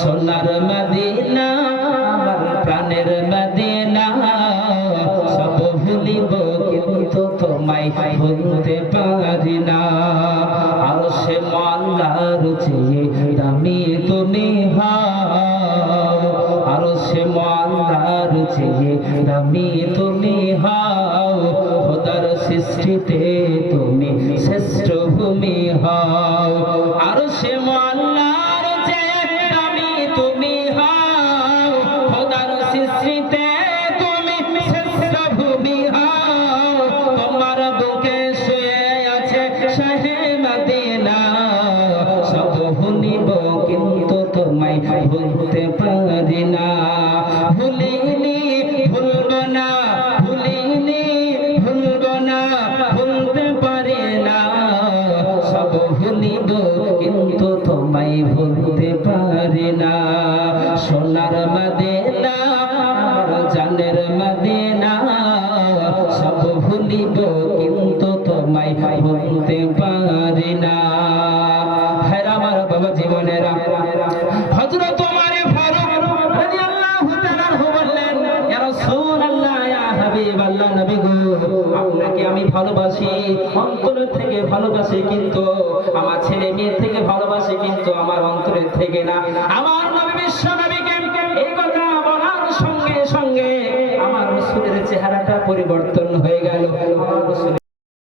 সোনার মদিনা আমার প্রাণের মদিনা সব ভুলিব কিন্তু তোমায় ভুলতে পারি না আরশে আল্লাহর চেয়ে দামি তুমি হও আরশে আল্লাহর চেয়ে দামি তুমি হও খোদার সৃষ্টিতে তুমি শ্রেষ্ঠ ভূমি হও আরশে আল্লাহর চেয়ে দামি তুমি হও খোদার সৃষ্টিতে তুমি শ্রেষ্ঠ ভূমি হও তোমার বুকে শুয়ে আছে শাহে মদিনা সব ভুলিব কিন্তু তোমায় ভুলতে পারি না ভুলিনি ভুলব না ভুলিনি ভুলব না ভুলতে পারি না সব ভুলিব কিন্তু তোমায় ভুলতে পারি না সোনার মদিনা আমার জানের মদিনা সব ভুলিব কিন্তু তোমায় ভুলতে পারি না হ্যাঁ আমার বাবা জীবনেরা হযরত ওমর ফারুক রাদিয়াল্লাহু তাআলা বললেন ইয়া রাসূলুল্লাহ ইয়া হাবিবাল্লাহ নবী গো আপনাকে আমি ভালোবাসি অন্তর থেকে ভালোবাসি কিন্তু আমার ছেলে মেয়ে থেকে ভালোবাসি কিন্তু আমার অন্তরের থেকে না আমার নবী বিশ্ব নবীকে এই কথা বলার সঙ্গে সঙ্গে আমার রাসূলের চেহারাটা পরিবর্তন হয়ে গেল।